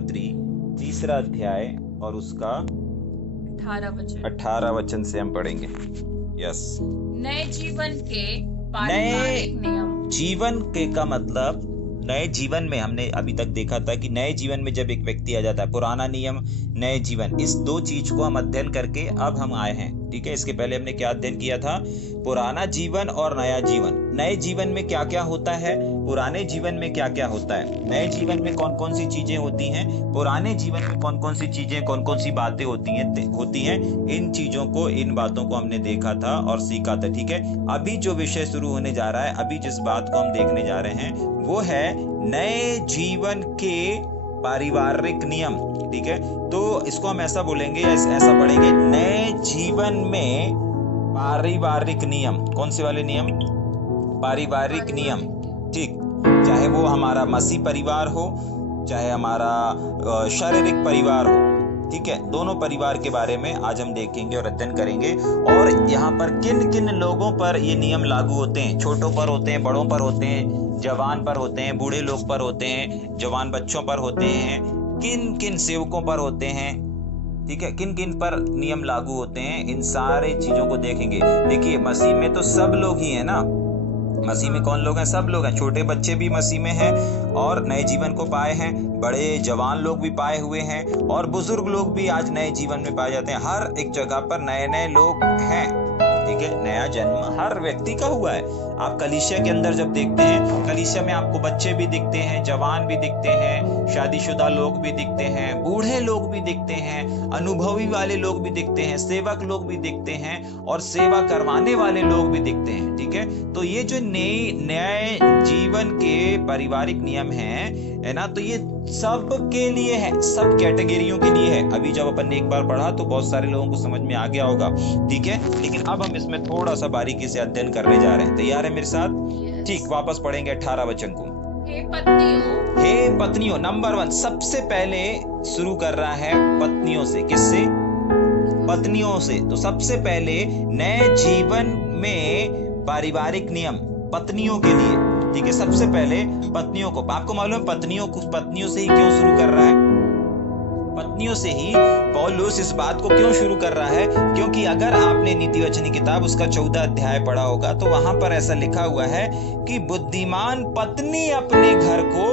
पत्री 3 अध्याय और उसका 18 वचन से हम पढ़ेंगे। यस। नए जीवन के नए पारिवारिक नियम। जीवन के का मतलब नए जीवन में हमने अभी तक देखा था कि नए जीवन में जब एक व्यक्ति आ जाता है, पुराना नियम, नए जीवन, इस 2 चीज को हम अध्ययन करके अब हम आए हैं। ठीक है, इसके पहले हमने क्या अध्ययन किया था? पुराना जीवन और नया जीवन। नए जीवन में क्या क्या होता है, पुराने जीवन में क्या क्या होता है, नए जीवन में कौन कौन सी चीजें होती हैं, पुराने जीवन में कौन कौन सी चीजें, कौन कौन सी बातें होती हैं। इन चीजों को, इन बातों को हमने देखा था और सीखा था। ठीक है, अभी जो विषय शुरू होने जा रहा है, अभी जिस बात को हम देखने जा रहे हैं वो है नए जीवन के पारिवारिक नियम। ठीक है, तो इसको हम ऐसा बोलेंगे, ऐसा पढ़ेंगे, नए जीवन में पारिवारिक नियम। कौन से वाले नियम? पारिवारिक नियम। ठीक, चाहे वो हमारा मसीह परिवार हो, चाहे हमारा शारीरिक परिवार हो। ठीक है, दोनों परिवार के बारे में आज हम देखेंगे और अध्ययन करेंगे। और यहाँ पर किन किन लोगों पर ये नियम लागू होते हैं। छोटों पर होते हैं, बड़ों पर होते हैं, जवान पर होते हैं, बूढ़े लोग पर होते हैं, जवान बच्चों पर होते हैं, किन किन सेवकों पर होते हैं। ठीक है, किन किन पर नियम लागू होते हैं, इन सारे चीजों को देखेंगे। देखिए, मसीह में तो सब लोग ही हैं ना। मसीह में कौन लोग हैं? सब लोग हैं। छोटे बच्चे भी मसीह में हैं और नए जीवन को पाए हैं, बड़े जवान लोग भी पाए हुए हैं और बुजुर्ग लोग भी आज नए जीवन में पाए जाते हैं। हर एक जगह पर नए नए लोग हैं। ठीक है, नया जन्म हर व्यक्ति का हुआ है। आप कलीसिया के अंदर जब देखते हैं, कलीसिया में आपको बच्चे भी दिखते हैं, जवान भी दिखते हैं, शादीशुदा लोग भी दिखते हैं, बूढ़े लोग भी दिखते हैं, अनुभवी वाले लोग भी दिखते हैं, सेवक लोग भी दिखते हैं और सेवा करवाने वाले लोग भी दिखते हैं। ठीक है, तो ये जो नए जीवन के पारिवारिक नियम है ना, तो ये सब के लिए है, सब कैटेगरियों के लिए है। अभी जब अपन ने एक बार पढ़ा तो बहुत सारे लोगों को समझ में आ गया होगा। ठीक है, लेकिन अब हम इसमें थोड़ा सा बारीकी से अध्ययन करने जा रहे हैं। तैयार है मेरे साथ? ठीक, वापस पढ़ेंगे 18 वचन को। हे पत्नियों, नंबर 1 सबसे पहले शुरू कर रहा है पत्नियों से। किससे? पत्नियों से। तो सबसे पहले नए जीवन में पारिवारिक नियम पत्नियों के लिए। ठीक है, सबसे पहले पत्नियों को। आपको मालूम है पत्नियों से ही क्यों शुरू कर रहा है? पत्नियों से ही पौलुस इस बात को क्यों शुरू कर रहा है? क्योंकि अगर आपने नीति वचनी किताब उसका 14 अध्याय पढ़ा होगा तो वहां पर ऐसा लिखा हुआ है कि बुद्धिमान पत्नी अपने घर को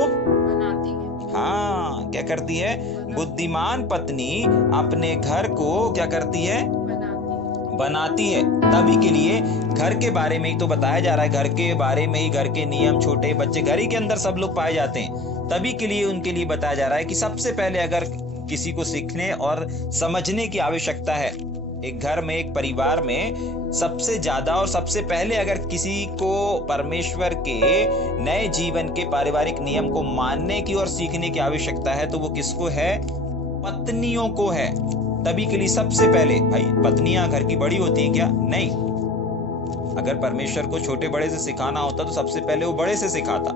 बनाती है। हाँ, क्या करती है? बुद्धिमान पत्नी अपने घर को क्या करती है? बनाती है। तभी के लिए घर के बारे में ही तो बताया जा रहा है, घर के बारे में ही, घर के नियम, छोटे बच्चे घर ही के अंदर सब लोग पाए जाते हैं। तभी के लिए उनके लिए बताया जा रहा है कि सबसे पहले अगर किसी को सीखने और समझने की आवश्यकता है, एक घर में, एक परिवार में सबसे ज्यादा और सबसे पहले अगर किसी को परमेश्वर के नए जीवन के पारिवारिक नियम को मानने की और सीखने की आवश्यकता है तो वो किसको है? पत्नियों को है। तभी के लिए सबसे पहले, भाई पत्नियां घर की बड़ी होती हैं क्या? नहीं। अगर परमेश्वर को छोटे बड़े से सिखाना होता तो सबसे पहले वो बड़े से सिखाता।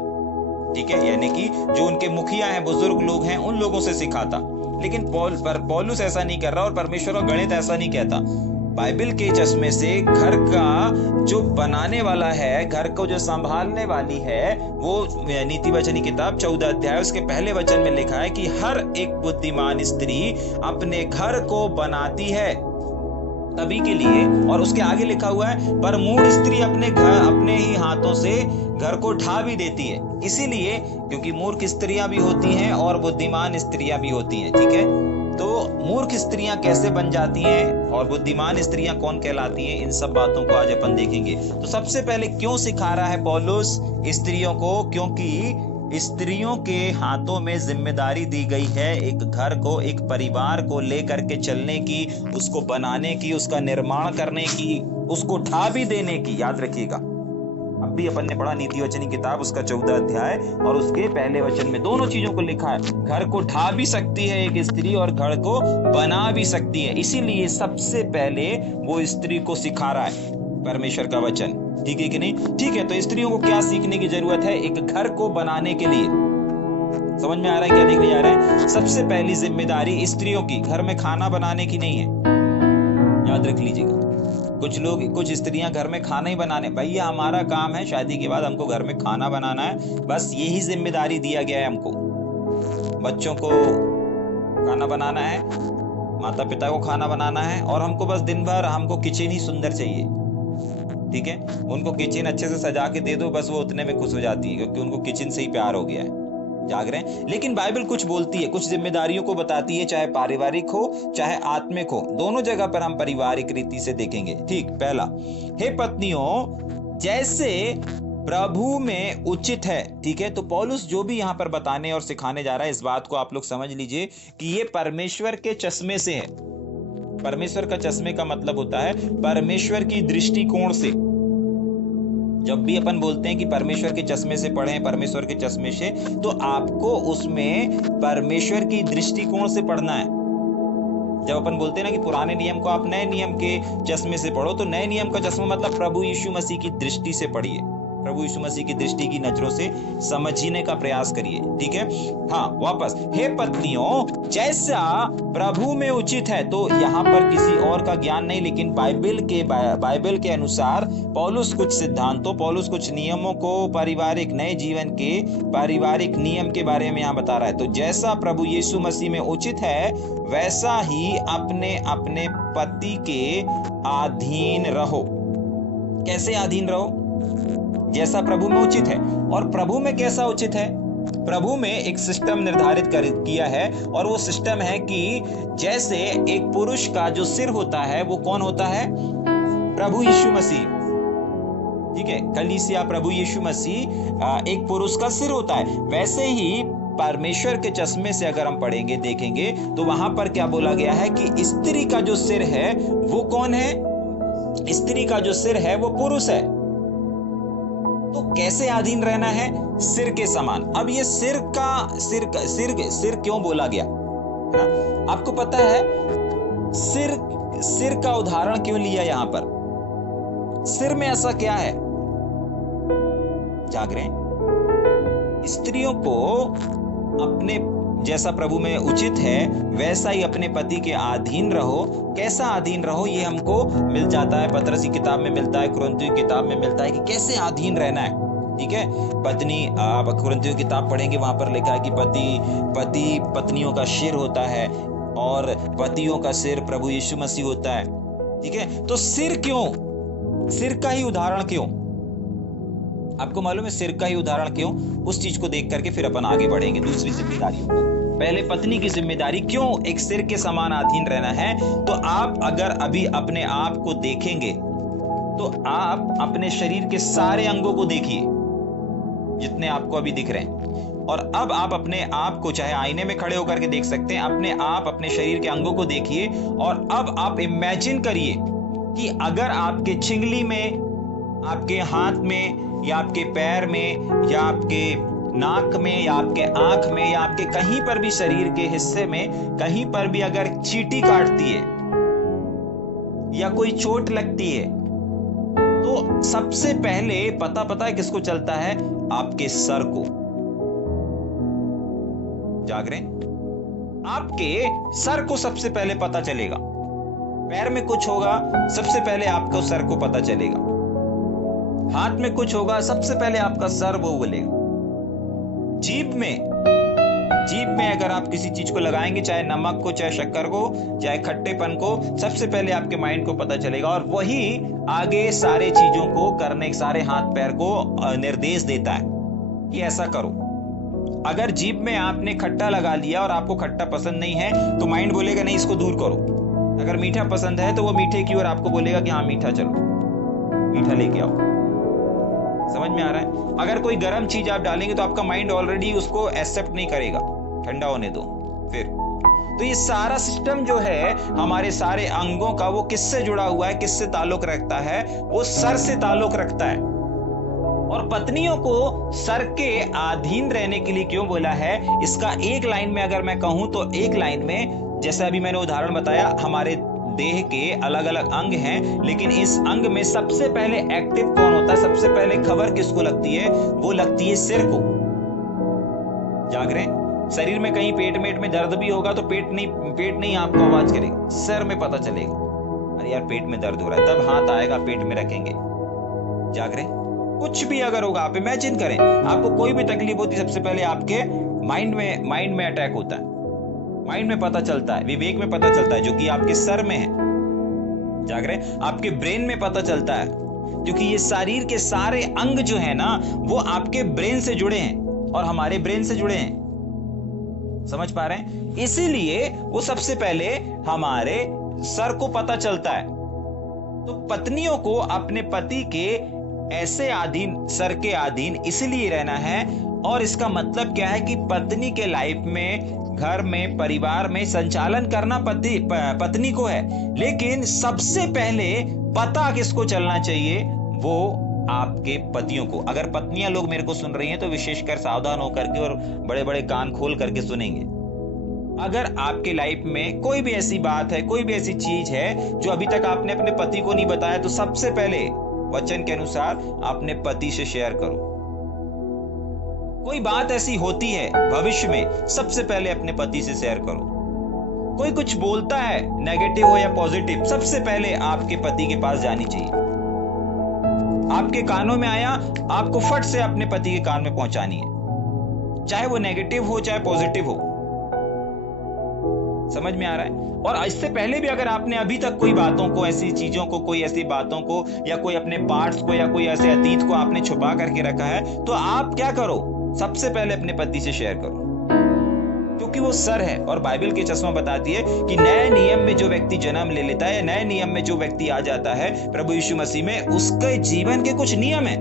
ठीक है, यानी कि जो उनके मुखिया हैं, बुजुर्ग लोग हैं, उन लोगों से सिखाता। लेकिन पौलुस ऐसा नहीं कर रहा और परमेश्वर का गणित ऐसा नहीं कहता। बाइबल के चश्मे से घर का जो बनाने वाला है, घर को जो संभालने वाली है, वो नीति वचनी किताब 14 अध्याय उसके पहले वचन में लिखा है कि हर एक बुद्धिमान स्त्री अपने घर को बनाती है। तभी के लिए, और उसके आगे लिखा हुआ है, पर मूढ़ स्त्री अपने ही हाथों से घर को ढा भी देती है। इसीलिए क्योंकि मूर्ख स्त्रियां भी होती हैं और बुद्धिमान स्त्रियां भी होती हैं। ठीक है, तो मूर्ख स्त्रियां कैसे बन जाती हैं और बुद्धिमान स्त्रियां कौन कहलाती हैं, इन सब बातों को आज अपन देखेंगे। तो सबसे पहले क्यों सिखा रहा है पौलुस स्त्रियों को? क्योंकि स्त्रियों के हाथों में जिम्मेदारी दी गई है एक घर को, एक परिवार को लेकर के चलने की, उसको बनाने की, उसका निर्माण करने की, उसको ढा भी देने की। याद रखिएगा, अब भी अपन ने पढ़ा नीति वचनी किताब उसका 14 अध्याय और उसके पहले वचन में दोनों चीजों को लिखा है। घर को ढा भी सकती है एक स्त्री और घर को बना भी सकती है। इसीलिए सबसे पहले वो स्त्री को सिखा रहा है परमेश्वर का वचन। ठीक है कि नहीं? ठीक है, तो स्त्रियों को क्या सीखने की जरूरत है एक घर को बनाने के लिए? समझ में आ रहा है क्या देखने जा रहे हैं? सबसे पहली जिम्मेदारी स्त्रियों की घर में खाना बनाने की नहीं है। याद रख लीजिएगा, कुछ स्त्रियां घर में खाना ही बनाने, भैया हमारा काम है शादी के बाद हमको घर में खाना बनाना है, बस यही जिम्मेदारी दिया गया है हमको। बच्चों को खाना बनाना है, माता पिता को खाना बनाना है, और हमको बस दिन भर हमको किचन ही सुंदर चाहिए, ठीक है। उनको किचन अच्छे से सजा के दे दो, बस वो उतने में खुश हो जाती है, क्योंकि उनको किचन से ही प्यार हो गया है। जाग रहे हैं। लेकिन बाइबल कुछ बोलती है, कुछ जिम्मेदारियों को बताती है, चाहे पारिवारिक हो चाहे आत्मिक हो, दोनों जगह पर हम पारिवारिक रीति से देखेंगे। ठीक, पहला, हे पत्नियों जैसे प्रभु में उचित है। ठीक है, तो पौलुस जो भी यहाँ पर बताने और सिखाने जा रहा है, इस बात को आप लोग समझ लीजिए कि ये परमेश्वर के चश्मे से है। परमेश्वर का चश्मे का मतलब होता है परमेश्वर की दृष्टिकोण से। जब भी अपन बोलते हैं कि परमेश्वर के चश्मे से पढ़ें, परमेश्वर के चश्मे से, तो आपको उसमें परमेश्वर की दृष्टिकोण से पढ़ना है। जब अपन बोलते हैं ना कि पुराने नियम को आप नए नियम के चश्मे से पढ़ो, तो नए नियम का चश्मा मतलब प्रभु यीशु मसीह की दृष्टि से पढ़िए, प्रभु यीशु मसीह की दृष्टि की नजरों से समझने का प्रयास करिए। ठीक है, हाँ, वापस, हे पत्नियों जैसा प्रभु में उचित है। तो यहाँ पर किसी और का ज्ञान नहीं, लेकिन बाइबल के अनुसार पौलुस कुछ सिद्धांतों, पौलुस कुछ नियमों को, पारिवारिक नए जीवन के पारिवारिक नियम के बारे में यहाँ बता रहा है। तो जैसा प्रभु यीशु मसीह में उचित है, वैसा ही अपने अपने पति के अधीन रहो। कैसे अधीन रहो? जैसा प्रभु में उचित है। और प्रभु में कैसा उचित है? प्रभु में एक सिस्टम निर्धारित किया है, और वो सिस्टम है कि जैसे एक पुरुष का जो सिर होता है वो कौन होता है? प्रभु यीशु मसीह। ठीक है, कलीसिया प्रभु यीशु मसीह एक पुरुष का सिर होता है। वैसे ही परमेश्वर के चश्मे से अगर हम पढ़ेंगे, देखेंगे, तो वहां पर क्या बोला गया है कि स्त्री का जो सिर है वो कौन है? स्त्री का जो सिर है वो पुरुष है। तो कैसे अधीन रहना है? सिर के समान। अब ये सिर क्यों बोला गया? आपको पता है सिर का उदाहरण क्यों लिया यहां पर? सिर में ऐसा क्या है? जाग रहे हैं। स्त्रियों को अपने जैसा प्रभु में उचित है वैसा ही अपने पति के अधीन रहो। कैसा अधीन रहो? ये हमको मिल जाता है, पतरस की किताब में मिलता है, कुरिन्थियों की किताब में मिलता है कि कैसे अधीन रहना है। ठीक है, पत्नी, आप कुरिन्थियों की किताब पढ़ेंगे, वहां पर लिखा है कि पति पत्नियों का सिर होता है, और पतियों का सिर प्रभु यीशु मसीह होता है। ठीक है, तो सिर क्यों? सिर का ही उदाहरण क्यों? आपको मालूम है सिर का ही उदाहरण क्यों? उस चीज को देख करके फिर अपन आगे बढ़ेंगे दूसरी जिम्मेदारियों को। पहले पत्नी की जिम्मेदारी क्यों एक सिर के समान अधीन रहना है? तो आप अगर अभी अपने आप को देखेंगे तो आप अपने शरीर के सारे अंगों को देखिए जितने आपको अभी दिख रहे हैं, और अब आप अपने आप को चाहे आईने में खड़े होकर के देख सकते हैं, अपने शरीर के अंगों को देखिए, और अब आप इमेजिन करिए कि अगर आपके चिंगली में, आपके हाथ में, या आपके पैर में, या आपके नाक में, या आपके आंख में, या आपके कहीं पर भी शरीर के हिस्से में कहीं पर भी अगर चींटी काटती है या कोई चोट लगती है, तो सबसे पहले पता है किसको चलता है? आपके सर को। जाग रहे हैं? आपके सर को सबसे पहले पता चलेगा। पैर में कुछ होगा, सबसे पहले आपको सर को पता चलेगा। हाथ में कुछ होगा, सबसे पहले आपका सर वो बोलेगा। जीभ में अगर आप किसी चीज को लगाएंगे, चाहे नमक को, चाहे शक्कर को, चाहे खट्टेपन को, सबसे पहले आपके माइंड को पता चलेगा, और वही आगे सारे चीजों को करने, सारे हाथ पैर को निर्देश देता है कि ऐसा करो। अगर जीभ में आपने खट्टा लगा लिया और आपको खट्टा पसंद नहीं है, तो माइंड बोलेगा नहीं, इसको दूर करो। अगर मीठा पसंद है तो वो मीठे की ओर आपको बोलेगा कि हाँ मीठा, चलो मीठा लेके आओ। समझ में आ रहा है? अगर कोई गर्म चीज आप डालेंगे तो आपका माइंड ऑलरेडी उसको एक्सेप्ट नहीं करेगा, ठंडा होने दो फिर। तो ये सारा सिस्टम जो है हमारे सारे अंगों का, वो किससे जुड़ा हुआ है, किससे ताल्लुक रखता है? वो सर से ताल्लुक रखता है। और पत्नियों को सर के अधीन रहने के लिए क्यों बोला है? इसका एक लाइन में अगर मैं कहूं तो, एक लाइन में, जैसे अभी मैंने उदाहरण बताया, हमारे देह के अलग अलग अंग हैं, लेकिन इस अंग में सबसे पहले एक्टिव कौन होता है? सबसे पहले खबर किसको लगती है? वो लगती है सिर को। जाग रहे हैं? शरीर में कहीं पेट में दर्द भी होगा तो पेट नहीं आपको आवाज करेगा, सिर में पता चलेगा, अरे यार पेट में दर्द हो रहा है, तब हाथ आएगा, पेट में रखेंगे। जाग रहे? कुछ भी अगर होगा, आप इमेजिन करें, आपको कोई भी तकलीफ होती, सबसे पहले आपके माइंड में अटैक होता है। माइंड में पता चलता है, विवेक में पता चलता है, जो कि आपके सर में है, जाग रहे, आपके ब्रेन में पता चलता है, क्योंकि ये शरीर के सारे अंग जो है ना वो आपके ब्रेन से जुड़े हैं और हमारे ब्रेन से जुड़े हैं। समझ पा रहे हैं? इसीलिए वो सबसे पहले हमारे सर को पता चलता है। तो पत्नियों को अपने पति के ऐसे अधीन, सर के अधीन इसलिए रहना है। और इसका मतलब क्या है कि पत्नी के लाइफ में, घर में, परिवार में संचालन करना पत्नी को है, लेकिन सबसे पहले पता किसको चलना चाहिए? वो आपके पतियों को। अगर पत्नियां लोग मेरे को सुन रही हैं तो विशेषकर सावधान होकर के और बड़े बड़े कान खोल करके सुनेंगे। अगर आपके लाइफ में कोई भी ऐसी बात है, कोई भी ऐसी चीज है जो अभी तक आपने अपने पति को नहीं बताया, तो सबसे पहले वचन के अनुसार अपने पति से शेयर करो। कोई बात ऐसी होती है भविष्य में, सबसे पहले अपने पति से शेयर करो। कोई कुछ बोलता है, नेगेटिव हो या पॉजिटिव, सबसे पहले आपके पति के पास जानी चाहिए। आपके कानों में आया, आपको फट से अपने पति के कान में पहुंचानी है, चाहे वो नेगेटिव हो चाहे पॉजिटिव हो। समझ में आ रहा है? और इससे पहले भी अगर आपने अभी तक कोई बातों को, ऐसी चीजों को, कोई ऐसी बातों को या कोई अपने पार्ट्स को या कोई ऐसे अतीत को आपने छुपा करके रखा है, तो आप क्या करो? सबसे पहले अपने पति से शेयर करो, क्योंकि वो सर है। और बाइबल की चश्मा बताती है कि नए नियम में जो व्यक्ति जन्म ले लेता है, नए नियम में जो व्यक्ति आ जाता है प्रभु यीशु मसीह में, उसके जीवन के कुछ नियम है।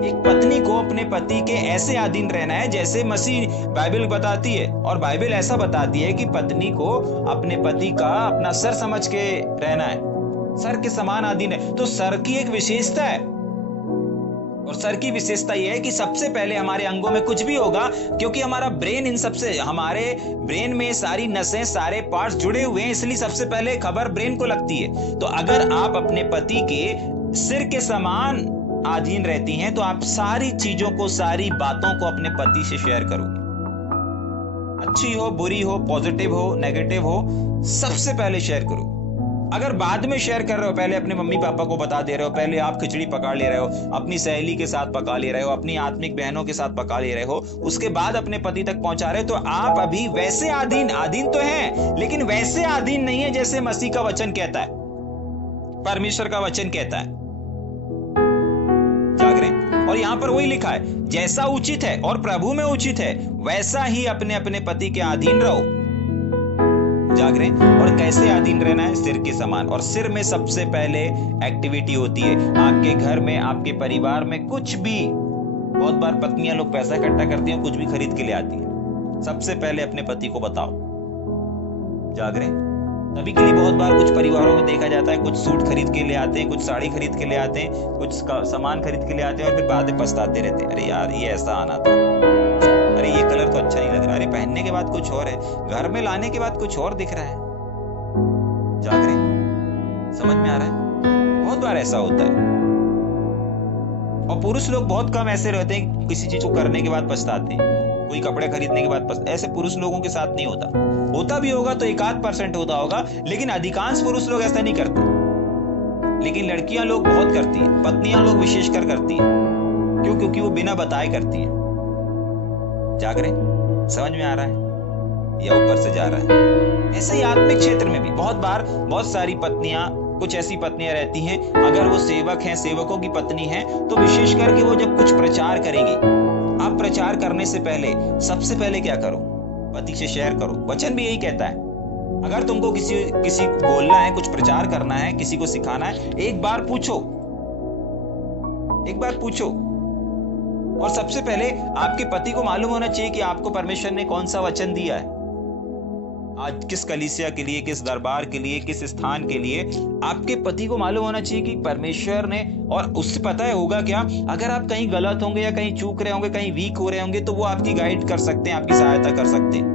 एक पत्नी को अपने पति के ऐसे अधीन रहना है जैसे मसीह, बाइबल बताती है। और बाइबल ऐसा बताती है कि पत्नी को अपने पति का अपना सर समझ के रहना है, सर के समान अधीन है। तो सर की एक विशेषता है, और सर की विशेषता यह है कि सबसे पहले हमारे अंगों में कुछ भी होगा, क्योंकि हमारा ब्रेन इन सबसे, हमारे ब्रेन में सारी नसें, सारे पार्ट्स जुड़े हुए हैं, इसलिए सबसे पहले खबर ब्रेन को लगती है। तो अगर आप अपने पति के सिर के समान अधीन रहती हैं, तो आप सारी चीजों को, सारी बातों को अपने पति से शेयर करोगे। अच्छी हो, बुरी हो, पॉजिटिव हो, नेगेटिव हो, सबसे पहले शेयर करो। अगर बाद में शेयर कर रहे हो, पहले अपने मम्मी पापा को बता दे रहे हो, पहले आप खिचड़ी पका ले रहे हो, अपनी सहेली के साथ पका ले रहे हो, अपनी आत्मिक बहनों के साथ पका ले रहे हो, उसके बाद अपने पति तक पहुंचा रहे हो, तो आप अभी वैसे अधीन तो हैं, लेकिन वैसे अधीन नहीं है जैसे मसीह का वचन कहता है, परमेश्वर का वचन कहता है। जाग रहे हैं? और यहां पर वही लिखा है, जैसा उचित है और प्रभु में उचित है, वैसा ही अपने अपने पति के अधीन रहो। जाग रहे हैं? और कैसे अधीन रहना है? सिर के समान। और सिर में सबसे पहले एक्टिविटी होती है आपके घर में, आपके परिवार में कुछ भी। बहुत बार पत्नियां लोग पैसा इकट्ठा करती हैं, कुछ भी खरीद के ले आती हैं, सबसे पहले अपने पति को बताओ। जाग रहे हैं? तभी के लिए बहुत बार कुछ परिवारों में देखा जाता है, कुछ सूट खरीद के ले आते हैं, कुछ साड़ी खरीद के ले आते हैं, कुछ सामान खरीद के ले आते हैं, और फिर बाद में पछताते रहते हैं, अरे यार ये ऐसा आना था, अरे ये कलर तो अच्छा नहीं लग रहा, अरे पहनने के बाद कुछ और है, घर में लाने के बाद कुछ और दिख रहा है। जाग रहे? समझ में आ रहा है? बहुत बार ऐसा होता है। और पुरुष लोग बहुत कम ऐसे रहते हैं, किसी चीज को करने के बाद पछताते हैं, कोई कपड़े खरीदने के बाद ऐसे पुरुष लोगों के साथ नहीं होता। होता भी होगा तो 1-8% होता होगा, लेकिन अधिकांश पुरुष लोग ऐसा नहीं करते। लेकिन लड़कियां लोग बहुत करती हैं, पत्नियां लोग विशेषकर करती हैं। क्यों? क्योंकि वो बिना बताए करती हैं। जाग रहे? समझ में आ रहा है या ऊपर से जा रहा है? ऐसे ही आत्मिक क्षेत्र में भी बहुत बार बहुत सारी पत्नियां, कुछ ऐसी पत्नियां रहती हैं, अगर वो सेवक हैं, सेवकों की पत्नी हैं, तो विशेष करके वो जब कुछ प्रचार करेंगी, आप प्रचार करने से पहले सबसे पहले क्या करो? पति से शेयर करो। वचन भी यही कहता है, अगर तुमको किसी को बोलना है, कुछ प्रचार करना है, किसी को सिखाना है, एक बार पूछो। और सबसे पहले आपके पति को मालूम होना चाहिए कि आपको परमेश्वर ने कौन सा वचन दिया है, आज किस कलीसिया के लिए, किस दरबार के लिए, किस स्थान के लिए। आपके पति को मालूम होना चाहिए कि परमेश्वर ने, और उससे पता है होगा क्या, अगर आप कहीं गलत होंगे या कहीं चूक रहे होंगे, कहीं वीक हो रहे होंगे, तो वो आपकी गाइड कर सकते हैं, आपकी सहायता कर सकते हैं।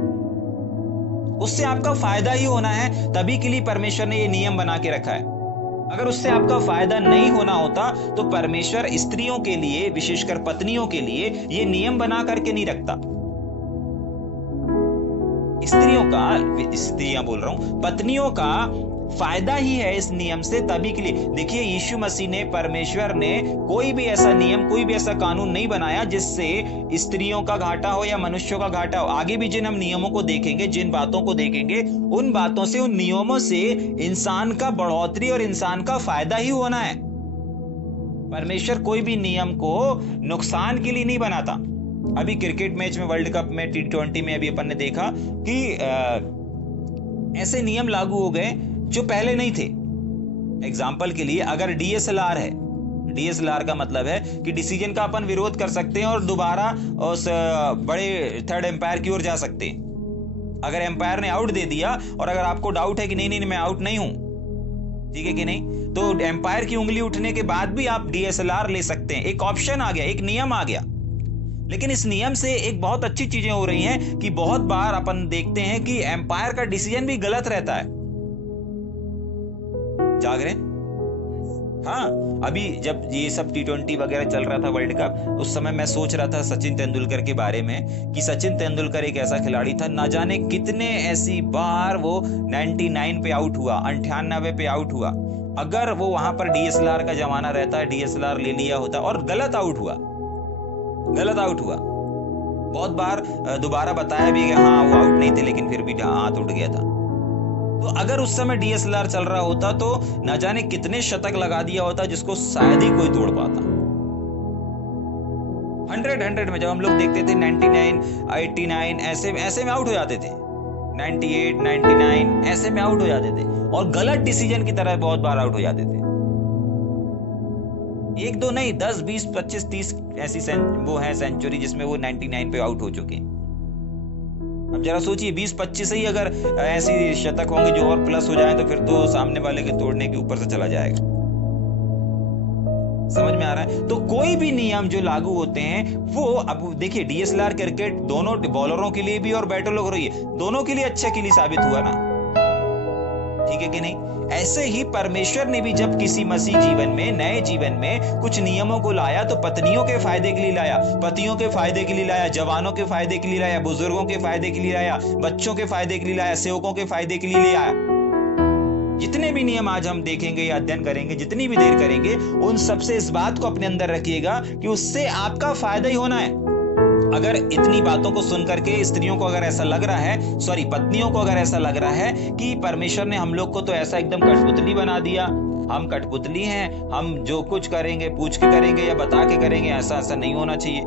उससे आपका फायदा ही होना है, तभी के लिए परमेश्वर ने ये नियम बना के रखा है। अगर उससे आपका फायदा नहीं होना होता तो परमेश्वर स्त्रियों के लिए, विशेषकर पत्नियों के लिए ये नियम बना करके नहीं रखता। स्त्रियों का, स्त्रियां बोल रहा हूं, पत्नियों का फायदा ही है इस नियम से तभी के लिए। देखिए यीशु मसीह ने, परमेश्वर ने कोई भी ऐसा नियम, कोई भी ऐसा कानून नहीं बनाया जिससे स्त्रियों का घाटा हो या मनुष्यों का घाटा हो। आगे भी जिन हम नियमों को देखेंगे, जिन बातों को देखेंगे, उन बातों से, उन नियमों से इंसान का बढ़ोतरी और इंसान का फायदा ही होना है। परमेश्वर कोई भी नियम को नुकसान के लिए नहीं बनाता। अभी क्रिकेट मैच में, वर्ल्ड कप में, T20 में अभी अपन ने देखा कि ऐसे नियम लागू हो गए जो पहले नहीं थे। एग्जाम्पल के लिए, अगर DSLR है, DSLR का मतलब है कि डिसीजन का अपन विरोध कर सकते हैं और दोबारा उस बड़े थर्ड एम्पायर की ओर जा सकते हैं। अगर एम्पायर ने आउट दे दिया और अगर आपको डाउट है कि नहीं नहीं मैं आउट नहीं हूं, ठीक है कि नहीं, तो एम्पायर की उंगली उठने के बाद भी आप DSLR ले सकते हैं। एक ऑप्शन आ गया, एक नियम आ गया। लेकिन इस नियम से एक बहुत अच्छी चीजें हो रही हैं कि बहुत बार अपन देखते हैं कि एम्पायर का डिसीजन भी गलत रहता है। जाग रहे हैं? हाँ, अभी जब ये सब T20 वगैरह चल रहा था, वर्ल्ड कप, उस समय मैं सोच रहा था सचिन तेंदुलकर के बारे में कि सचिन तेंदुलकर एक ऐसा खिलाड़ी था, ना जाने कितने ऐसी बार वो 99 पे आउट हुआ, 98 पे आउट हुआ। अगर वो वहां पर DSLR का जमाना रहता है, DSLR ले लिया होता, और गलत आउट हुआ, गलत आउट हुआ, बहुत बार दोबारा बताया भी कि हाँ वो आउट नहीं थे, लेकिन फिर भी हाथ उठ गया था। तो अगर उस समय DSLR चल रहा होता तो न जाने कितने शतक लगा दिया होता जिसको शायद ही कोई तोड़ पाता। 100 में जब हम लोग देखते थे 99, 89 ऐसे में आउट हो जाते थे, 98, 99 ऐसे में आउट हो जाते थे, और गलत डिसीजन की तरह बहुत बार आउट हो जाते थे। एक दो नहीं, 10, 20, 25, 30 ऐसी वो है सेंचुरी जिसमें वो 99 पे आउट हो चुके हैं। अब जरा सोचिए, 20-25 ही अगर ऐसी शतक होंगे जो और प्लस हो जाए तो फिर तो सामने वाले के तोड़ने के ऊपर से चला जाएगा। समझ में आ रहा है? तो कोई भी नियम जो लागू होते हैं वो, अब देखिए DSLR क्रिकेट दोनों बॉलरों के लिए भी और बैटरों के लिए, दोनों के लिए अच्छा के लिए साबित हुआ ना, ठीक है कि नहीं? ऐसे ही परमेश्वर ने भी जब किसी मसीह जीवन में, नए जीवन में कुछ नियमों को लाया तो पत्नियों के फायदे के लिए लाया, पतियों के फायदे के लिए लाया, जवानों के फायदे के लिए लाया, बुजुर्गों के फायदे के लिए लाया, बच्चों के फायदे के लिए लाया, सेवकों के फायदे के लिए ले आया। जितने भी नियम आज हम देखेंगे या अध्ययन करेंगे, जितनी भी देर करेंगे, उन सबसे इस बात को अपने अंदर रखिएगा कि उससे आपका फायदा ही होना है। अगर इतनी बातों को सुन करके स्त्रियों को अगर ऐसा लग रहा है, सॉरी पत्नियों को अगर ऐसा लग रहा है कि परमेश्वर ने हम लोग को तो ऐसा एकदम कठपुतली बना दिया, हम कठपुतली हैं, हम जो कुछ करेंगे पूछ के करेंगे या बता के करेंगे, ऐसा नहीं होना चाहिए,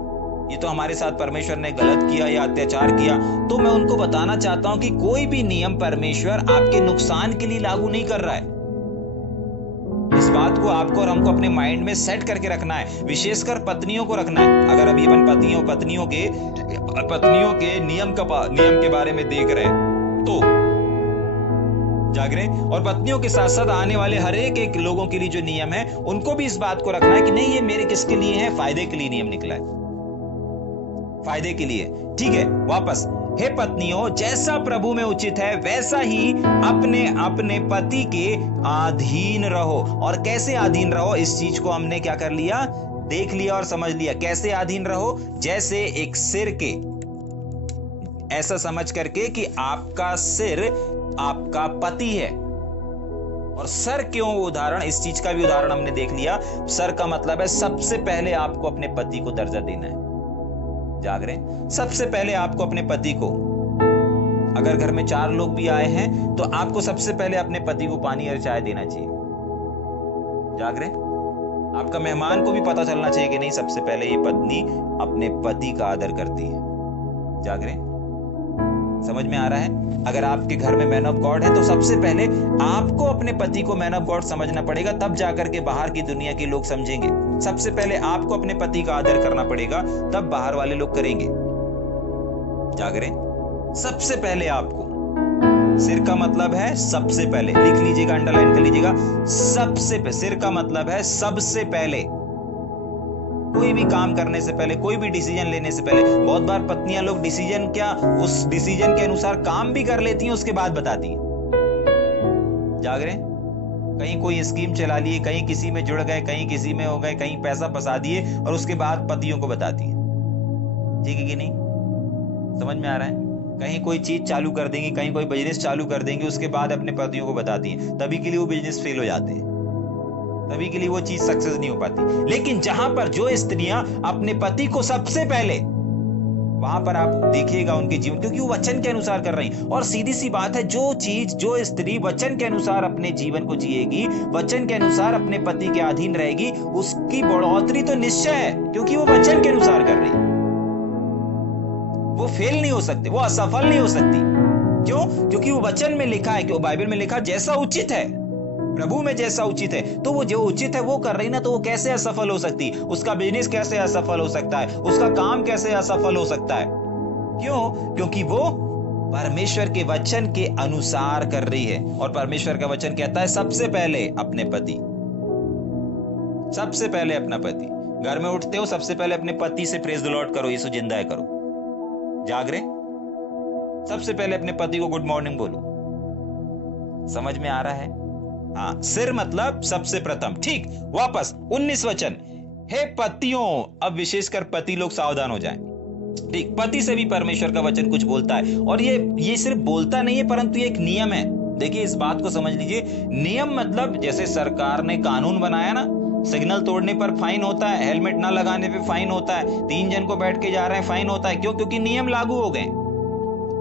ये तो हमारे साथ परमेश्वर ने गलत किया या अत्याचार किया, तो मैं उनको बताना चाहता हूं कि कोई भी नियम परमेश्वर आपके नुकसान के लिए लागू नहीं कर रहा है। इस बात को आपको और हमको अपने माइंड में सेट करके रखना है, विशेषकर पत्नियों को रखना है। अगर अभी अपन पत्नियों के नियम के बारे में देख रहे हैं तो जाग रहे, और पत्नियों के साथ साथ आने वाले हर एक लोगों के लिए जो नियम है उनको भी इस बात को रखना है कि नहीं, ये मेरे किसके लिए है? फायदे के लिए नियम निकला है, फायदे के लिए। ठीक है, वापस, हे पत्नियों, जैसा प्रभु में उचित है वैसा ही अपने अपने पति के अधीन रहो। और कैसे अधीन रहो, इस चीज को हमने क्या कर लिया, देख लिया और समझ लिया। कैसे अधीन रहो? जैसे एक सिर के, ऐसा समझ करके कि आपका सिर आपका पति है। और सर क्यों उदाहरण, इस चीज का भी उदाहरण हमने देख लिया। सर का मतलब है सबसे पहले आपको अपने पति को दर्जा देना है। जाग रहे, सबसे पहले आपको अपने पति को, अगर घर में 4 लोग भी आए हैं तो आपको सबसे पहले अपने पति को पानी और चाय देना चाहिए। जाग रहे, आपका मेहमान को भी पता चलना चाहिए कि नहीं, सबसे पहले ये पत्नी अपने पति का आदर करती है। जाग रहे, समझ में आ रहा है? अगर आपके घर में मैन ऑफ गॉड है तो सबसे पहले आपको अपने पति को मैन ऑफ गॉड समझना पड़ेगा, तब जाकर के बाहर की दुनिया के लोग समझेंगे। सबसे पहले आपको अपने पति का आदर करना पड़ेगा, तब बाहर वाले लोग करेंगे। जाग रहे, सबसे पहले आपको, सिर का मतलब है सबसे पहले, लिख लीजिएगा, अंडरलाइन कर लीजिएगा, सबसे पहले। सिर का मतलब है सबसे पहले, कोई भी काम करने से पहले, कोई भी डिसीजन लेने से पहले। बहुत बार पत्नियां लोग डिसीजन क्या, उस डिसीजन के अनुसार काम भी कर लेती हैं, उसके बाद बताती हैं। जाग रहे, कहीं कोई स्कीम चला लिए, कहीं किसी में जुड़ गए, कहीं किसी में हो गए, कहीं पैसा फंसा दिए, और उसके बाद पतियों को बताती हैं। ठीक है कि नहीं? समझ में आ रहा है? कहीं कोई चीज चालू कर देंगी, कहीं कोई बिजनेस चालू कर देंगी, उसके बाद अपने पतियों को बताती हैं, तभी के लिए वो बिजनेस फेल हो जाते हैं, तभी के लिए वो चीज सक्सेस नहीं हो पाती। लेकिन जहां पर जो स्त्रियां अपने पति को सबसे पहले, वहां पर आप देखिएगा उनके जीवन, क्योंकि वो वचन के अनुसार कर रही हैं। और सीधी सी बात है, जो चीज, जो स्त्री वचन के अनुसार अपने जीवन को जिएगी, वचन के अनुसार अपने पति के अधीन रहेगी, उसकी बढ़ोतरी तो निश्चय है, क्योंकि वो वचन के अनुसार कर रही है। वो फेल नहीं हो सकते, वो असफल नहीं हो सकती। क्यों? क्योंकि वो वचन में लिखा है, क्यों? बाइबल में लिखा जैसा उचित है, प्रभु में जैसा उचित है, तो वो जो उचित है वो कर रही ना, तो वो कैसे असफल हो सकती? उसका बिजनेस कैसे असफल हो सकता है? उसका काम कैसे असफल हो सकता है? क्यों? क्योंकि वो परमेश्वर के वचन के अनुसार कर रही है। और परमेश्वर का वचन कहता है सबसे पहले अपने पति, सबसे पहले अपना पति। घर में उठते हो, सबसे पहले अपने पति से प्रेज द लॉर्ड करो, यीशु जिंदा है करो। जाग रहे, सबसे पहले अपने पति को गुड मॉर्निंग बोलो। समझ में आ रहा है? हाँ, सिर मतलब सबसे प्रथम। ठीक, वापस 19 वचन, हे पतियों, अब विशेषकर पति लोग सावधान हो जाएं। ठीक, पति से भी परमेश्वर का वचन कुछ बोलता है, और ये सिर्फ बोलता नहीं है, परंतु ये एक नियम है। देखिए, इस बात को समझ लीजिए। नियम मतलब जैसे सरकार ने कानून बनाया ना, सिग्नल तोड़ने पर फाइन होता है, हेलमेट ना लगाने पे फाइन होता है, 3 जन को बैठ के जा रहे हैं फाइन होता है। क्यों? क्योंकि नियम लागू हो गए।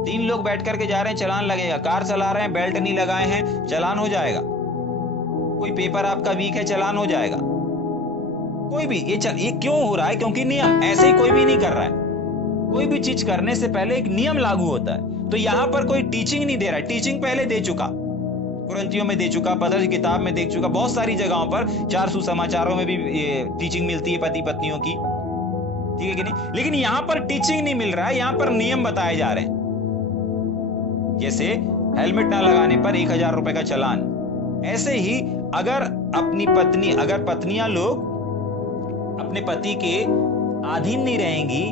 3 लोग बैठ करके जा रहे हैं, चलान लगेगा। कार चला रहे हैं, बेल्ट नहीं लगाए हैं, चलान हो जाएगा। कोई पेपर आपका वीक है, चलान हो जाएगा। कोई भी ये क्यों हो रहा है? क्योंकि नियम। ऐसे ही कोई भी नहीं कर रहा है। कोई भी चीज करने से पहले एक नियम लागू होता है। तो यहां पर कोई टीचिंग नहीं दे रहा है, टीचिंग पहले दे चुका, कुरिन्थियों में दे चुका, पतरस की किताब में देख चुका, बहुत सारी जगहों पर, 4 सुसमाचारों में भी टीचिंग मिलती है पति पत्नियों की। ठीक है कि नहीं? लेकिन यहां पर टीचिंग नहीं मिल रहा है, यहां पर नियम बताए जा रहे हैं। जैसे हेलमेट ना लगाने पर 1000 रुपए का चालान। ऐसे ही अगर पत्नियां लोग अपने पति के अधीन नहीं रहेंगी,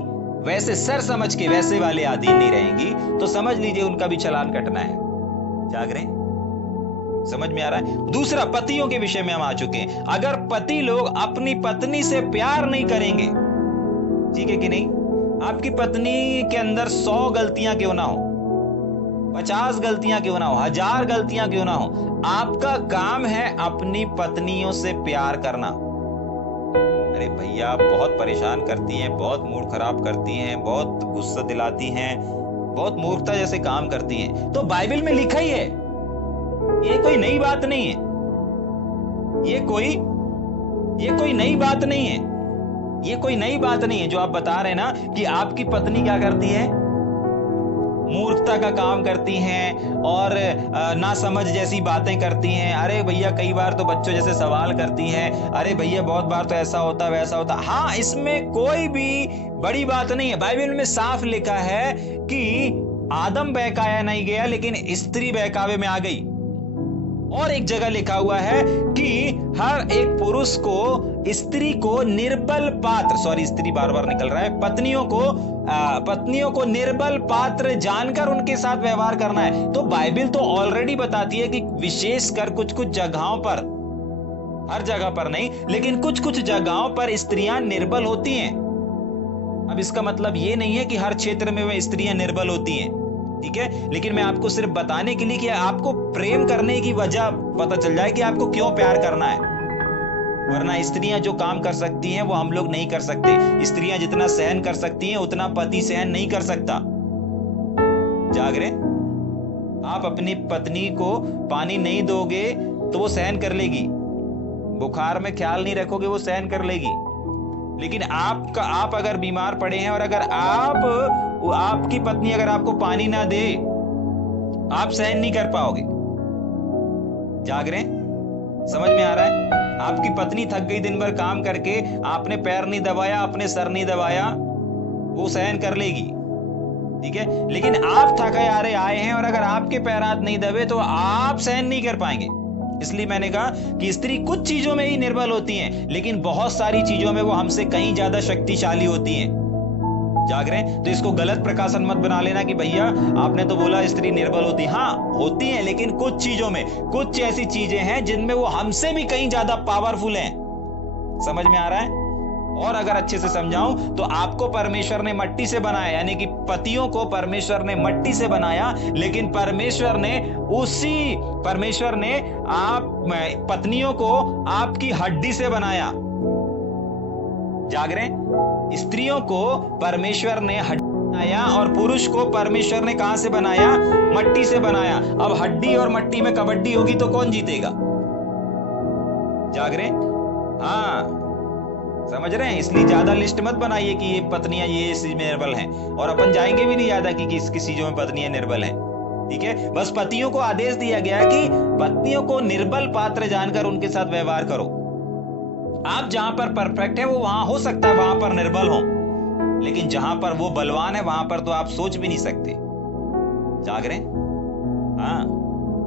वैसे सर समझ के वैसे वाले अधीन नहीं रहेंगी, तो समझ लीजिए उनका भी चालान कटना है। जाग रहे हैं? समझ में आ रहा है? दूसरा, पतियों के विषय में हम आ चुके हैं। अगर पति लोग अपनी पत्नी से प्यार नहीं करेंगे, ठीक है कि नहीं? आपकी पत्नी के अंदर 100 गलतियां क्यों ना हो, 50 गलतियां क्यों ना हो, 1000 गलतियां क्यों ना हो, आपका काम है अपनी पत्नियों से प्यार करना। अरे भैया, बहुत परेशान करती हैं, बहुत मूड खराब करती हैं, बहुत गुस्सा दिलाती हैं, बहुत मूर्खता जैसे काम करती हैं, तो बाइबल में लिखा ही है। ये कोई नई बात नहीं है, ये कोई नई बात नहीं है, ये कोई नई बात नहीं है जो आप बता रहे हैं ना कि आपकी पत्नी क्या करती है, मूर्खता का काम करती हैं और ना समझ जैसी बातें करती हैं। अरे भैया, कई बार तो बच्चों जैसे सवाल करती हैं, अरे भैया बहुत बार तो ऐसा होता वैसा होता। हाँ, इसमें कोई भी बड़ी बात नहीं है। बाइबल में साफ लिखा है कि आदम बहकाया नहीं गया, लेकिन स्त्री बहकावे में आ गई। और एक जगह लिखा हुआ है कि हर एक पुरुष को स्त्री को निर्बल पात्र, सॉरी स्त्री बार बार निकल रहा है, पत्नियों को निर्बल पात्र जानकर उनके साथ व्यवहार करना है। तो बाइबल तो ऑलरेडी बताती है कि विशेषकर कुछ जगहों पर, हर जगह पर नहीं, लेकिन कुछ जगहों पर स्त्रियां निर्बल होती हैं। अब इसका मतलब ये नहीं है कि हर क्षेत्र में वे स्त्रियां निर्बल होती हैं, ठीक है? लेकिन मैं आपको सिर्फ बताने के लिए कि आपको प्रेम करने की वजह पता चल जाए कि आपको क्यों प्यार करना है। वरना स्त्रियां जो काम कर सकती हैं वो हम लोग नहीं कर सकते। स्त्रियां जितना सहन कर सकती हैं उतना पति सहन नहीं कर सकता। जाग रहे? आप अपनी पत्नी को पानी नहीं दोगे तो वो सहन कर लेगी, बुखार में ख्याल नहीं रखोगे वो सहन कर लेगी। लेकिन आप अगर बीमार पड़े हैं और अगर आपकी पत्नी अगर आपको पानी ना दे, आप सहन नहीं कर पाओगे। जाग रहे? समझ में आ रहा है? आपकी पत्नी थक गई दिन भर काम करके, आपने पैर नहीं दबाया, आपने सर नहीं दबाया, वो सहन कर लेगी, ठीक है? लेकिन आप थके हारे आए हैं और अगर आपके पैर हाथ नहीं दबे तो आप सहन नहीं कर पाएंगे। इसलिए मैंने कहा कि स्त्री कुछ चीजों में ही निर्बल होती हैं, लेकिन बहुत सारी चीजों में वो हमसे कहीं ज्यादा शक्तिशाली होती हैं। जाग रहे हैं? तो इसको गलत प्रकाशन मत बना लेना कि भैया आपने तो बोला स्त्री निर्बल होती। हाँ, होती है, लेकिन कुछ चीजों में, कुछ ऐसी चीजें हैं जिनमें वो हमसे भी कहीं ज्यादा पावरफुल हैं। समझ में आ रहा है? और अगर अच्छे से समझाऊं तो आपको परमेश्वर ने मट्टी से बनाया, यानी कि पतियों को परमेश्वर ने मट्टी से बनाया, लेकिन परमेश्वर ने आप पत्नियों को आपकी हड्डी से बनाया। जाग रहे हैं? स्त्रियों को परमेश्वर ने हड्डी बनाया और पुरुष को परमेश्वर ने कहां से बनाया? मट्टी से बनाया। अब हड्डी और मट्टी में कबड्डी होगी तो कौन जीतेगा? जाग रहे हैं? हाँ, समझ रहे हैं? इसलिए ज्यादा लिस्ट मत बनाइए कि ये पत्नियां ये इस चीज में निर्बल हैं, और अपन जाएंगे भी नहीं ज्यादा कि किस चीजों में पत्नियां निर्बल हैं। ठीक है, बस पतियों को आदेश दिया गया है कि पत्नियों को निर्बल पात्र जानकर उनके साथ व्यवहार करो। आप जहां पर परफेक्ट है वो वहां हो सकता है वहां पर निर्बल हो, लेकिन जहां पर वो बलवान है वहां पर तो आप सोच भी नहीं सकते। जाग रहे हैं? हाँ,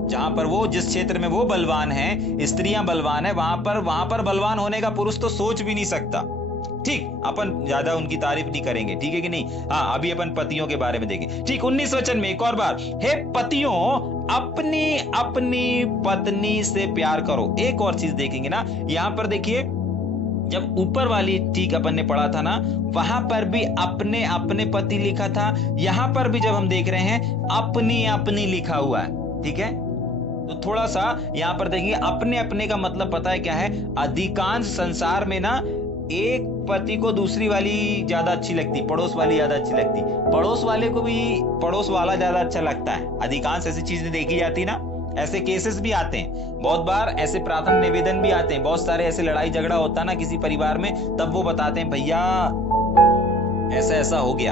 जहां पर वो जिस क्षेत्र में वो बलवान है, स्त्रियां बलवान है, वहां पर बलवान होने का पुरुष तो सोच भी नहीं सकता। ठीक, अपन ज्यादा उनकी तारीफ नहीं करेंगे, ठीक है कि नहीं? हाँ, अभी अपन पतियों के बारे में देखें। ठीक, 19 वचन में एक और बार, हे पतियों अपनी अपनी पत्नी से प्यार करो। एक और चीज देखेंगे ना, यहां पर देखिए, जब ऊपर वाली ठीक अपन ने पढ़ा था ना, वहां पर भी अपने अपने पति लिखा था, यहां पर भी जब हम देख रहे हैं अपनी अपनी लिखा हुआ है। ठीक है, तो थोड़ा सा यहां पर देखिए, अपने अपने का मतलब पता है क्या है? अधिकांश संसार में ना एक पति को दूसरी वाली ज्यादा अच्छी लगती, पड़ोस वाली ज्यादा अच्छी लगती, पड़ोस वाले को भी पड़ोस वाला ज्यादा अच्छा लगता है। अधिकांश ऐसी चीजें देखी जाती ना, ऐसे केसेस भी आते हैं, बहुत बार ऐसे प्रार्थना निवेदन भी आते हैं, बहुत सारे ऐसे लड़ाई झगड़ा होता ना किसी परिवार में, तब वो बताते हैं भैया ऐसा ऐसा हो गया।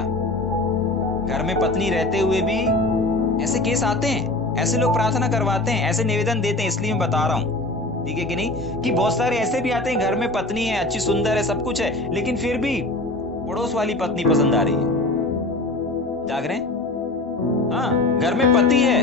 घर में पत्नी रहते हुए भी ऐसे केस आते हैं, ऐसे लोग प्रार्थना करवाते हैं, ऐसे निवेदन देते हैं, इसलिए मैं बता रहा हूं। ठीक है कि नहीं? कि बहुत सारे ऐसे भी आते हैं, घर में पत्नी है, अच्छी सुंदर है, सब कुछ है, लेकिन फिर भी पड़ोस वाली पत्नी पसंद आ रही है। जाग रहे हैं? हाँ, घर में पति है,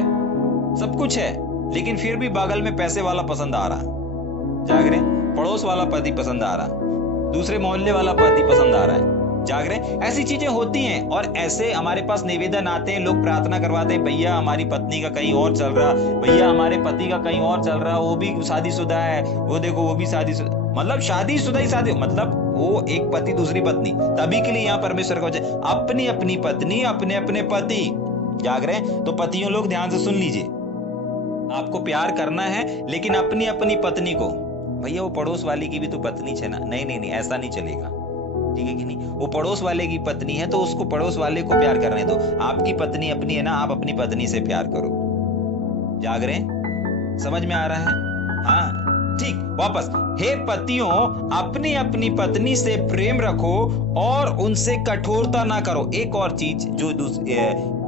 सब कुछ है, लेकिन फिर भी बगल में पैसे वाला पसंद आ रहा है। जाग रहे हैं? पड़ोस वाला पति पसंद आ रहा है, दूसरे मोहल्ले वाला पति पसंद आ रहा है। जाग रहे हैं? ऐसी चीजें होती हैं, और ऐसे हमारे पास निवेदन आते हैं, लोग प्रार्थना करवाते हैं, भैया हमारी पत्नी का कहीं और चल रहा, भैया हमारे पति का कहीं और चल रहा, वो भी शादीशुदा है, वो देखो वो भी शादीशुदा, मतलब शादीशुदा ही शादी, मतलब वो एक पति दूसरी पत्नी। तभी के लिए यहाँ परमेश्वर का वचन, अपनी अपनी पत्नी अपने अपने पति। जाग रहे हैं? तो पतियों लोग ध्यान से सुन लीजिए, आपको प्यार करना है, लेकिन अपनी अपनी पत्नी को, भैया वो पड़ोस वाली की भी तो पत्नी है ना, नहीं नहीं नहीं, ऐसा नहीं चलेगा। ठीक है कि नहीं? वो पड़ोस वाले की पत्नी है तो उसको पड़ोस वाले को प्यार करने दो, आपकी पत्नी अपनी है ना, आप अपनी पत्नी से प्यार करो। जाग रहे हैं? समझ में आ रहा है? हाँ, ठीक, वापस, हे पतियों अपनी अपनी पत्नी से प्रेम रखो और उनसे कठोरता ना करो। एक और चीज जो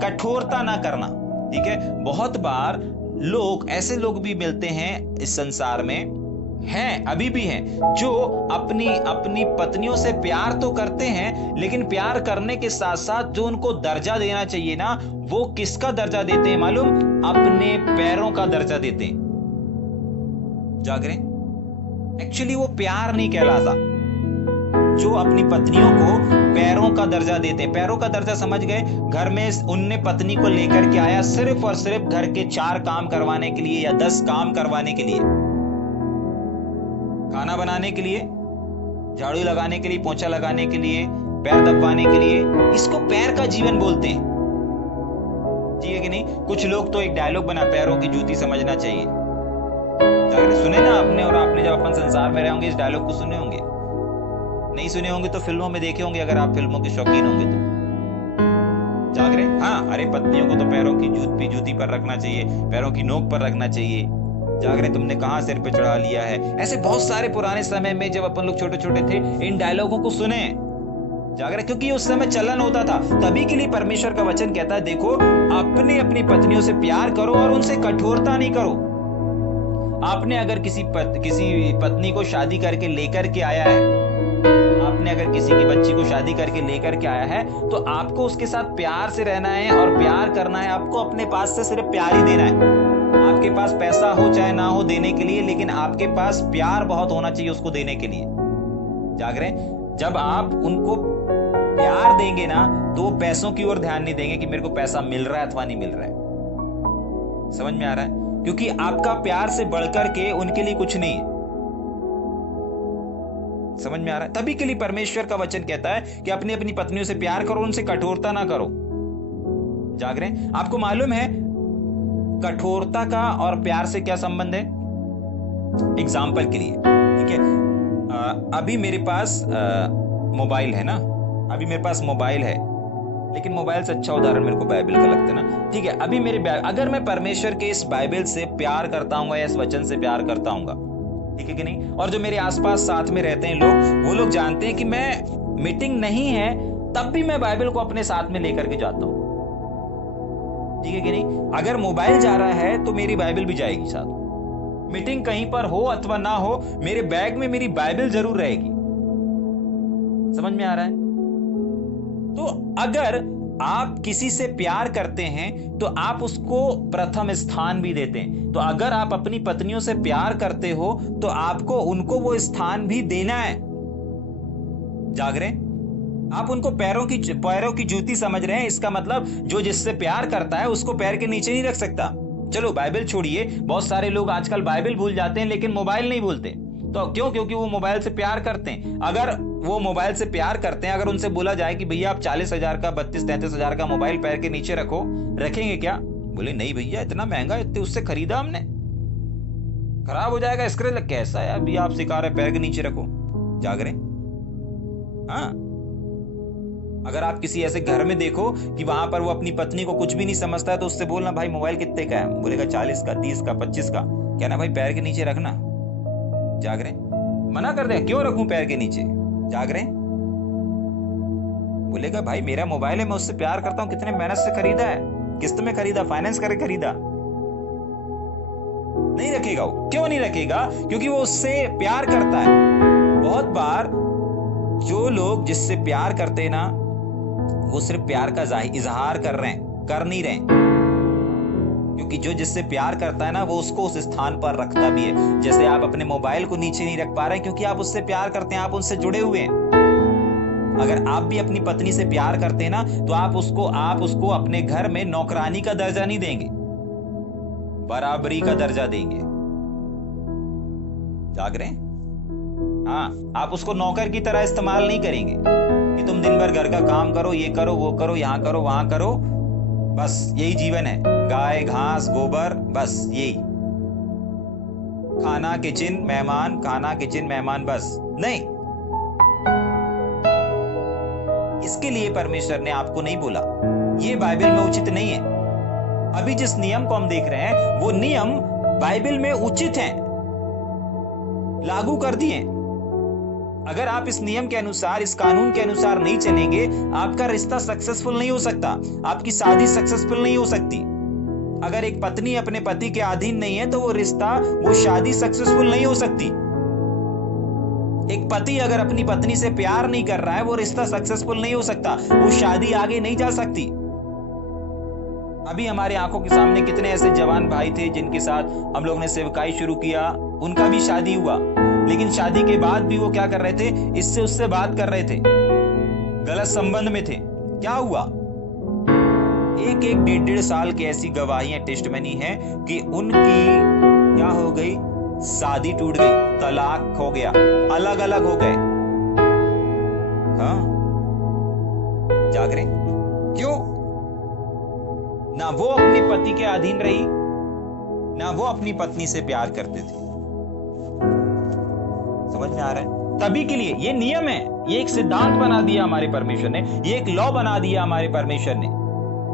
कठोरता ना करना। ठीक है, बहुत बार लोग, ऐसे लोग भी मिलते हैं इस संसार में, हैं, अभी भी हैं, जो अपनी अपनी पत्नियों से प्यार तो करते हैं, लेकिन प्यार करने के साथ साथ जो उनको दर्जा देना चाहिए ना, वो किसका दर्जा देते हैं मालूम? अपने पैरों का दर्जा देते हैं। जाग रहे? एक्चुअली वो प्यार नहीं कहलाता, जो अपनी पत्नियों को पैरों का दर्जा देते हैं। पैरों का दर्जा समझ गए? घर में उनने पत्नी को लेकर के आया सिर्फ और सिर्फ घर के 4 काम करवाने के लिए या 10 काम करवाने के लिए, खाना बनाने के लिए, झाड़ू लगाने के लिए, पोंछा लगाने के लिए, पैर दबाने के लिए। इसको पैर का जीवन बोलते हैं। ठीक है कि नहीं? कुछ लोग तो एक डायलॉग बना, पैरों की जूती समझना चाहिए। सुने ना आपने, और आपने जब अपन संसार में रहे होंगे इस डायलॉग को सुने होंगे, नहीं सुने होंगे तो फिल्मों में देखे होंगे, अगर आप फिल्मों के शौकीन होंगे तो। जाग रहे? हाँ, अरे पत्नियों को तो पैरों की जूती पर रखना चाहिए, पैरों की नोक पर रखना चाहिए। जाग रहे? तुमने कहां सिर पे चढ़ा लिया है। ऐसे बहुत सारे पुराने समय में जब अपन लोग छोटे छोटे थे, इन डायलॉगों को सुने। जाग रहे? क्योंकि उस समय चलन होता था। तभी के लिए परमेश्वर का वचन कहता है, देखो अपनी अपनी पत्नियों से प्यार करो और उनसे कठोरता नहीं करो। आपने अगर किसी पत्नी को शादी करके लेकर के आया है, आपने अगर किसी की बच्ची को शादी करके लेकर के आया है, तो आपको उसके साथ प्यार से रहना है और प्यार करना है। आपको अपने पास से सिर्फ प्यार ही देना है। आपके पास पैसा हो चाहे ना हो देने के लिए, लेकिन आपके पास प्यार बहुत होना चाहिए उसको देने के लिए। जाग रहे? जब आप उनको प्यार देंगे ना, तो वो पैसों की ओर ध्यान नहीं देंगे कि मेरे को पैसा मिल रहा है अथवा नहीं मिल रहा है। समझ में आ रहा है? क्योंकि आपका प्यार से बढ़कर के उनके लिए कुछ नहीं है। समझ में आ रहा है? तभी के लिए परमेश्वर का वचन कहता है कि अपनी अपनी पत्नियों से प्यार करो, उनसे कठोरता ना करो। जाग रहे हैं? आपको मालूम है कठोरता का और प्यार से क्या संबंध है? एग्जाम्पल के लिए, ठीक है, अभी मेरे पास मोबाइल है ना, अभी मेरे पास मोबाइल है, लेकिन मोबाइल से अच्छा उदाहरण मेरे को बाइबल का लगता है ना, ठीक है। अभी अगर मैं परमेश्वर के इस बाइबल से प्यार करता हूँ या इस वचन से प्यार करता हूँ, ठीक है कि नहीं, और जो मेरे आसपास साथ में रहते हैं लोग, वो लोग जानते हैं कि मैं मीटिंग नहीं है तब भी मैं बाइबल को अपने साथ में लेकर के जाता हूँ, ठीक है कि नहीं। अगर मोबाइल जा रहा है तो मेरी बाइबल भी जाएगी साथ, मीटिंग कहीं पर हो अथवा ना हो, मेरे बैग में मेरी बाइबल जरूर रहेगी। समझ में आ रहा है? तो अगर आप किसी से प्यार करते हैं तो आप उसको प्रथम स्थान भी देते हैं। तो अगर आप अपनी पत्नियों से प्यार करते हो तो आपको उनको वो स्थान भी देना है। जाग रहे? आप उनको पैरों की जूती समझ रहे हैं। इसका मतलब जो जिससे प्यार करता है उसको पैर के नीचे नहीं रख सकता। चलो बाइबल छोड़िए, बहुत सारे लोग आजकल बाइबल भूल जाते हैं लेकिन मोबाइल नहीं भूलते। तो क्यों? क्योंकि वो मोबाइल से प्यार करते हैं। अगर वो मोबाइल से प्यार करते हैं, अगर उनसे बोला जाए कि भैया आप 40,000 का 32-33,000 का मोबाइल पैर के नीचे रखो, रखेंगे क्या? बोले नहीं भैया, इतना महंगा, इतने उससे खरीदा हमने, खराब हो जाएगा, स्क्रैच लग। कैसा है अभी आप सिखा रहे पैर के नीचे रखो? जाग रहे? हाँ, अगर आप किसी ऐसे घर में देखो कि वहां पर वो अपनी पत्नी को कुछ भी नहीं समझता है तो उससे बोलना भाई मोबाइल कितने का है? बोलेगा 40 का, 30 का, 25 का। कहना भाई पैर के नीचे रखना। जाग रहे? मना कर दे, क्यों रखूं पैर के नीचे? जाग रहे? बोलेगा भाई मेरा मोबाइल है, मैं उससे प्यार करता हूं, कितने मेहनत से खरीदा है, किस्त में खरीदा, फाइनेंस करके खरीदा। नहीं रखेगा वो। क्यों नहीं रखेगा? क्योंकि वो उससे प्यार करता है। बहुत बार जो लोग जिससे प्यार करते हैं ना, वो सिर्फ प्यार का इजहार कर रहे हैं, कर नहीं रहे। क्योंकि जो जिससे प्यार करता है ना, वो उसको उस स्थान पर रखता भी है। जैसे आप अपने मोबाइल को नीचे नहीं रख पा रहे हैं क्योंकि आप उससे प्यार करते हैं, आप उनसे जुड़े हुए हैं। अगर आप भी अपनी पत्नी से प्यार करते हैं ना, तो आप उसको अपने घर में नौकरानी का दर्जा नहीं देंगे, बराबरी का दर्जा देंगे। जाग रहे हैं? हाँ, आप उसको नौकर की तरह इस्तेमाल नहीं करेंगे कि तुम दिन भर घर का काम करो, ये करो, वो करो, यहाँ करो, वहां करो, बस यही जीवन है, गाय घास गोबर, बस यही, खाना किचन मेहमान, खाना किचन मेहमान, बस नहीं। इसके लिए परमेश्वर ने आपको नहीं बोला, ये बाइबल में उचित नहीं है। अभी जिस नियम को हम देख रहे हैं वो नियम बाइबल में उचित हैं, लागू कर दिए। अगर आप इस नियम के अनुसार, इस कानून के अनुसार नहीं चलेंगे, आपका रिश्ता सक्सेसफुल नहीं हो सकता, आपकी शादी सक्सेसफुल नहीं हो सकती। अगर एक पत्नी अपने पति के अधीन नहीं है तो वो रिश्ता, वो शादी सक्सेसफुल नहीं हो सकती। एक पति अगर अपनी पत्नी से प्यार नहीं कर रहा है, वो रिश्ता सक्सेसफुल नहीं हो सकता, वो शादी आगे नहीं जा सकती। अभी हमारे आंखों के सामने कितने ऐसे जवान भाई थे जिनके साथ हम लोग ने सेवकाई शुरू किया, उनका भी शादी हुआ, लेकिन शादी के बाद भी वो क्या कर रहे थे? इससे उससे बात कर रहे थे, गलत संबंध में थे। क्या हुआ? एक 1.5 साल की ऐसी गवाहियां टेस्टमनी है कि उनकी क्या हो गई? शादी टूट गई, तलाक हो गया, अलग अलग हो गए। हाँ, जाग रहे? क्यों? ना वो अपने पति के अधीन रही, ना वो अपनी पत्नी से प्यार करते थे। समझ में आ रहा है? तभी के लिए ये नियम है, ये एक सिद्धांत बना दिया हमारे परमेश्वर ने, ये एक लॉ बना दिया हमारे परमेश्वर ने।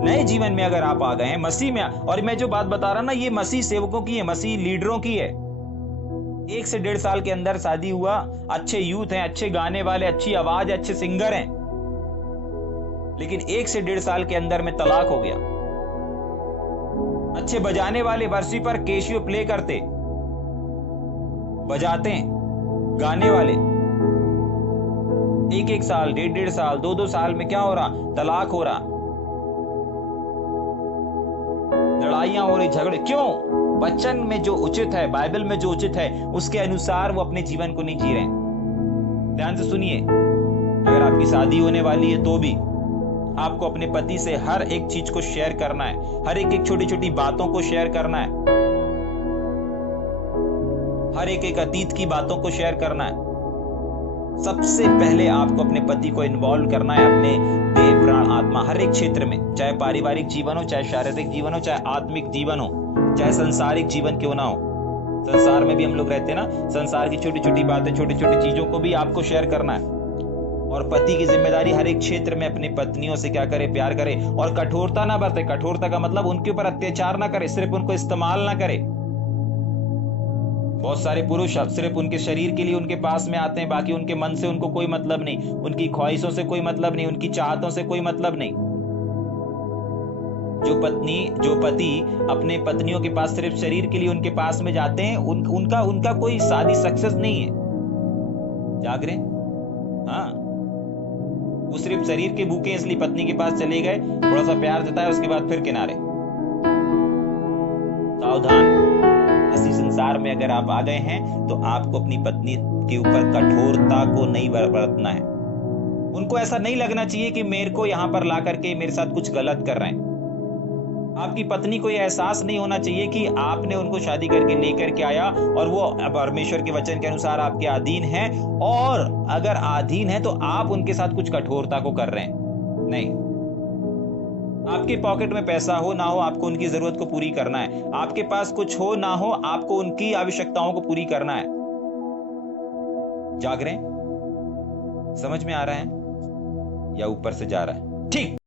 नए जीवन में अगर आप आ गए हैं मसीह में, और मैं जो बात बता रहा ना, ये मसीह सेवकों की है, मसीह लीडरों की है। 1 से 1.5 साल के अंदर शादी हुआ, अच्छे यूथ हैं, अच्छे गाने वाले, अच्छी आवाज, अच्छे सिंगर हैं, लेकिन 1 से 1.5 साल के अंदर में तलाक हो गया। अच्छे बजाने वाले वर्षी पर कैशियो प्ले करते, बजाते हैं, गाने वाले, 1-1 साल, 1.5 साल, 2-2 साल में क्या हो रहा? तलाक हो रहा, लड़ाइयां हो रही, झगड़े। क्यों? वचन में जो उचित है, बाइबल में जो उचित है, उसके अनुसार वो अपने जीवन को नहीं जी रहे। ध्यान से सुनिए, अगर आपकी शादी होने वाली है तो भी आपको अपने पति से हर एक चीज को शेयर करना है, हर एक छोटी छोटी बातों को शेयर करना है, हर एक अतीत की बातों को शेयर करना है। सबसे पहले आपको अपने पति को इन्वॉल्व करना है अपने देह प्राण आत्मा हर एक क्षेत्र में, चाहे पारिवारिक जीवन हो, चाहे शारीरिक जीवन हो, चाहे आत्मिक जीवन हो, चाहे संसारिक जीवन क्यों ना हो। संसार में भी हम लोग रहते हैं ना, संसार की छोटी छोटी बातें, छोटी छोटी चीजों को भी आपको शेयर करना है। और पति की जिम्मेदारी हर एक क्षेत्र में अपनी पत्नियों से क्या करे, प्यार करे और कठोरता ना बरते। कठोरता का मतलब उनके ऊपर अत्याचार ना करे, सिर्फ उनको इस्तेमाल ना करे। बहुत सारे पुरुष अब सिर्फ उनके शरीर के लिए उनके पास में आते हैं, बाकी उनके मन से उनको कोई मतलब नहीं, उनकी ख्वाहिशों से कोई मतलब नहीं, उनकी चाहतों से कोई मतलब नहीं। जो पति अपने पत्नियों के पास सिर्फ शरीर के लिए उनके पास में जाते हैं, उनका कोई शादी सक्सेस नहीं है। जाग रहे? हाँ, वो सिर्फ शरीर के भूखे, इसलिए पत्नी के पास चले गए, थोड़ा सा प्यार जताया, उसके बाद फिर किनारे। सावधान, इसी संसार में अगर आप आ गए हैं तो आपको अपनी पत्नी के ऊपर कठोरता को नहीं बरतना है। उनको ऐसा नहीं लगना चाहिए कि मेरे को यहां पर ला करके मेरे साथ कुछ गलत कर रहे हैं। आपकी पत्नी को यह एहसास नहीं होना चाहिए कि आपने उनको शादी करके लेकर के आया और वो परमेश्वर के वचन के अनुसार आपके अधीन है, और अगर अधीन है तो आप उनके साथ कुछ कठोरता को कर रहे हैं। नहीं, आपके पॉकेट में पैसा हो ना हो, आपको उनकी जरूरत को पूरी करना है। आपके पास कुछ हो ना हो, आपको उनकी आवश्यकताओं को पूरी करना है। जाग रहे हैं? समझ में आ रहा है या ऊपर से जा रहा है? ठीक।